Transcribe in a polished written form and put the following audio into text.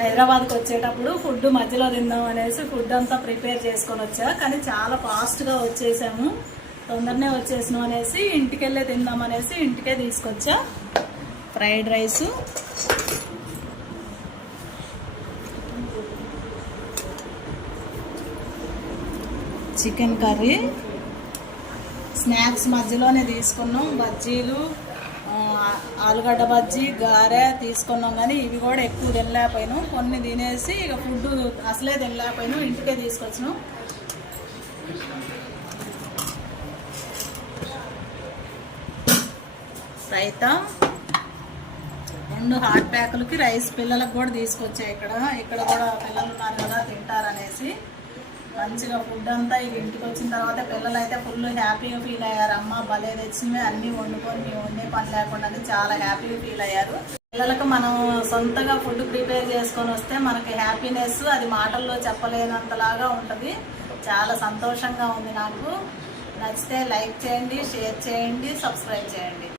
హైదరాబాద్కి వచ్చేటప్పుడు ఫుడ్ మధ్యలో తిందాం అనేసి ఫుడ్ అంతా ప్రిపేర్ చేసుకొని వచ్చా. కానీ చాలా ఫాస్ట్గా వచ్చేసాము, తొందరనే వచ్చేసినాం అనేసి ఇంటికెళ్ళే తిందాం అనేసి ఇంటికే తీసుకొచ్చా. Fried rice, chicken curry, snacks మధ్యలోనే తీసుకున్నాం. బజ్జీలు, ఆలుగడ్డ బజ్జీ, గారె తీసుకున్నాం. కానీ ఇవి కూడా ఎక్కువ తినలేకపోయినాం. కొన్ని తినేసి ఇక ఫుడ్ అసలే తినలేకపోయినాం, ఇంటికే తీసుకొచ్చినాం. రైతా, 2 హాట్ ప్యాకులకి రైస్ పిల్లలకు కూడా తీసుకొచ్చా. ఇక్కడ కూడా పిల్లలు ఉన్నారు కదా తింటారనేసి మంచిగా ఫుడ్ అంతా ఇక ఇంటికి వచ్చిన తర్వాత పిల్లలు అయితే ఫుల్ హ్యాపీగా ఫీల్ అయ్యారు. అమ్మ భలే తెచ్చినవి అన్నీ వండుకొని మేము వండే పని లేకుండా చాలా హ్యాపీగా ఫీల్ అయ్యారు. పిల్లలకు మనం సొంతగా ఫుడ్ ప్రిపేర్ చేసుకొని వస్తే మనకి హ్యాపీనెస్ అది మాటల్లో చెప్పలేనంతలాగా ఉంటుంది. చాలా సంతోషంగా ఉంది నాకు. నచ్చితే లైక్ చేయండి, షేర్ చేయండి, సబ్స్క్రైబ్ చేయండి.